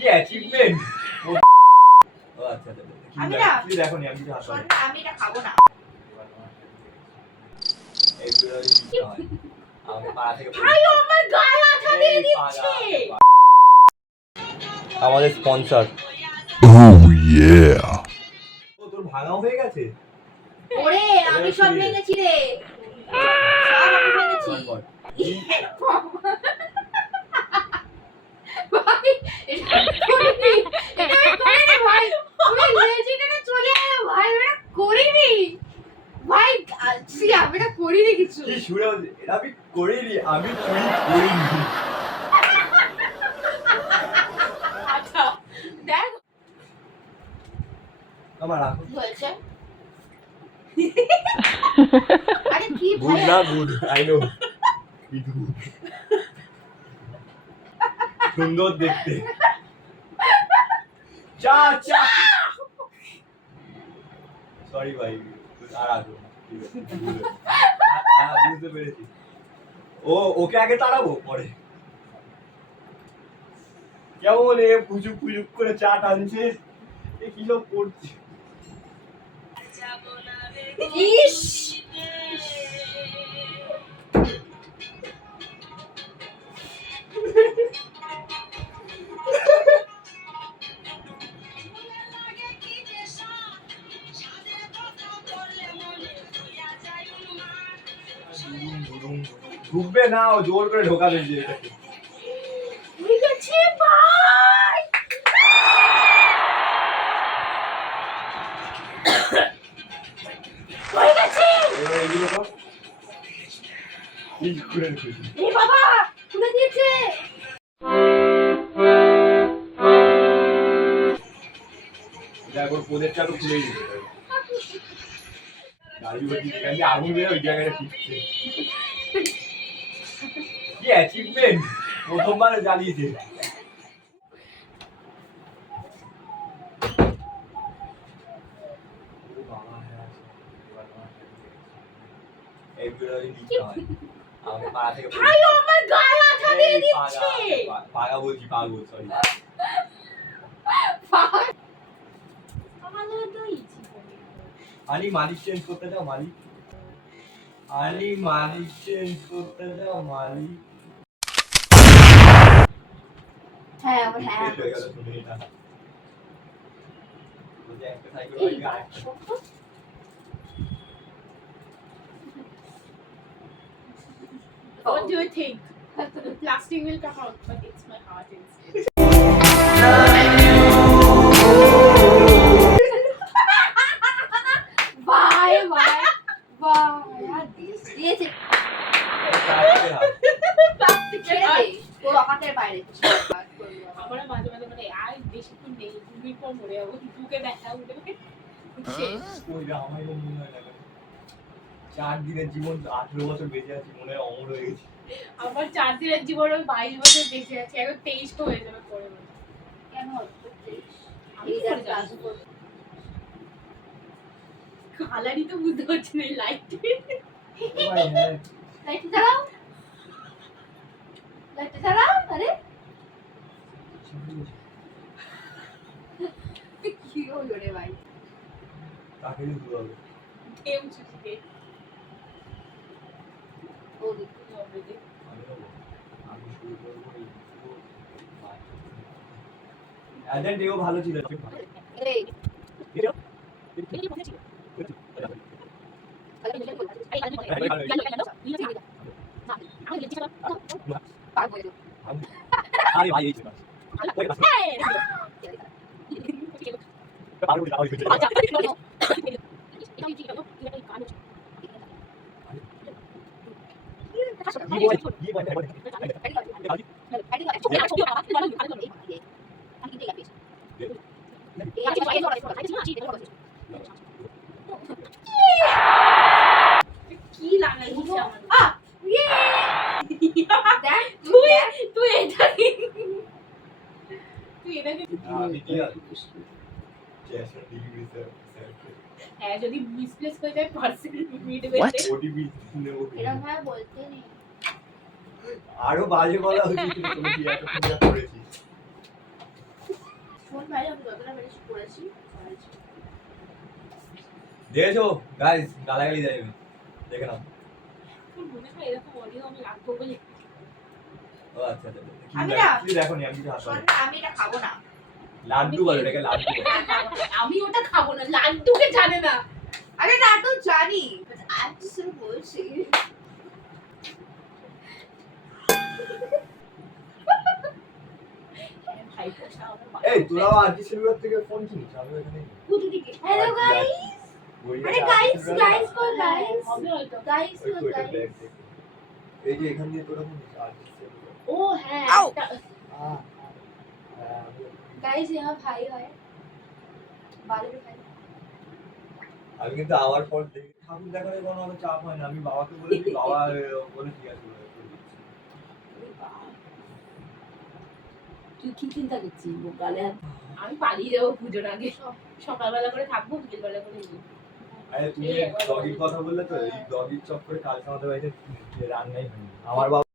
কি অ্যাচিভমেন্ট। ও আচ্ছা আচ্ছা, আমি না কি দেখো নি, আমি হাসি শোন, আমি এটা খাবো না। এইগুলো কি হয় আমাকে পাড়া থেকে ভাই ও আমার গায়ে আঠা দিয়ে দিচ্ছে। আমাদের স্পন্সর। Oh yeah. ও তোর ভাঙাও হয়ে গেছে। ওরে আমি সব ভেঙেছি রে, সব আমি ভেঙেছি। ভাই এটা করিনি, এটা আমি করিনি ভাই, পুরো লেজেটা চলে গেল ভাই, এটা করিনি ভাই, আছি আমি এটা করিনি কিছু। কি শুনে এটা আমি করিনি, আমি করিনি। আচ্ছা দেখ আমার রাখো। কি হয়েছে। আরে কি গুড ভাই, না গুড, আই নো। সুন্দর দেখতে। চা চা, সরি ভাই, আর আসবো না, ঠিক আছে, বুঝতে পেরেছি। ওকে আগে তাড়াবো পরে। কেমন এ পুজুক পুজুক করে চা টানছে, এ কি সব করছে। ইস ঢুকবে না, ও জোর করে ঢোকাবে যে এটাকে। হয়ে গেছে ভাই। হয়ে গেছে। এবার এগুলো তো কি করে রেখেছি। এ বাবা খুলে দিয়েছে। দেখো পোদের চালু খুলে দিতে হবে। গাড়ি ভর্তি যেখান দিয়ে আগুন বেরোয় ওই জায়গাটা টিকছে। কি অ্যাচিভমেন্ট, প্রথমবার জ্বালিয়েছে। এইগুলো নিতে হয় আমাকে পাড়া থেকে। ভাই ও আমার গায়ে আঠা দিয়ে দিচ্ছে। পাগা বলছি, পাগল, সরি। আমাদের তো ইজি করে। আনি মালিক চেঞ্জ করতে যাও, মালিক। আনি মালিক চেঞ্জ করতে যাও, মালিক। হ্যাঁ আমার হ্যাঁ হয়ে গেল শুনে এটা। বলতে একটা সাইকেল এই বাইকে আরেকটা। What do you think? The plastic will come out, but it's my heart instead. ভাই ভাই ভাই দিয়েছে। ছেড়ে দে, তোর অকাতের বাইরে। আমরা মাঝে মাঝে মানে আর বেশিক্ষণ নেই, দুই পর মরে যাবো, বুকে ব্যথা উঠে শেষ। ওইটা আমার মনে হয় না। 4 দিনের জীবন 18 বছর বেঁচে আছি, মনে হয় অমর হয়ে গেছি। আমার 4 দিনের জীবনে 22 বছর বেঁচে আছি, এখন 23 তো হয়ে যাবে পরে বছর। কেন আমি কি করে জানবো? কালারই তো বুঝতে পারছি না লাইট। ভাই হ্যাঁ, লাইট জ্বালাও, লাইট জ্বালাও। আরে কি হলো রে ভাই। তাকে দিতে হবে। গেম চুষকে ও আমি নেবো। আমি শুরু করবো এই এজেন্ট, এও ভালো ছিল। এই পার বলে দাও। আরে ভাই এই ছিল। পারবো না, ওই কিছু। কি বল কি লাগাইছিস আমার? তুই এটা আমি কি আর চেষ্টা ডিগ্রি স্যার। হ্যাঁ যদি মিসপ্লেস হয়ে যায় পার্সেল মিড What? বেতে ওটিপি নেবো। এরকম ভাবে বলতে নেই। আরো বাজে বলা হচ্ছে, তুমি কি এত সুন্দর করেছিস। ভাই আমি যতটা পেরেছি করেছি। দেখেছো গাইস, গালাগালি যাবে, দেখে নাও। তোর মনে হয় এরকম অডিও আমি রাখবো বলে? ও আচ্ছা আচ্ছা, আমি না- কি দেখো নি, আমি কিছু হাসি শোন না, আমি এটা খাবো না। লাড্ডু বলে এটাকে, লাড্ডু বলে। আমি ওটা খাবো না, লাড্ডুকে জানে না। আরে না তো জানি, আমি তো শুধু বলছি। ভাই পোষা আমার এই তোরাও আর কি সিলভার থেকে ফোন কিনিস? আমি এখানে কোথা থেকে? Hello guys. আরে গাইস গাইস কল গাইস। হবে হয়তো। গাইস ওই কল তো এটা গাইস। ব্যাগ দেখ, এই যে এখান দিয়ে তোরা কিনিস আর কি সিলভার। ও হ্যাঁ, একটা- गाइस यहाँ भाई है बाले में भाई আমি কিন্তু আমার ফল দেখে ঠাকুর দেখালে কোনো আমার চাপ হয় না, আমি বাবাকে বলেছি, বাবা বলে ঠিক আছে বলে দিচ্ছি। তুই কি চিন্তা করছিস গালে হাত আমি পালিয়ে যাবো পুজোর আগে। সকালবেলা করে থাকবো, বিকেলবেলা করে যাবো। আরে তুমি ডগির কথা বললে তো, এই ডগির চক্করে কালকে আমাদের বাড়িতে রান্নাই হয়নি। আমার বাবা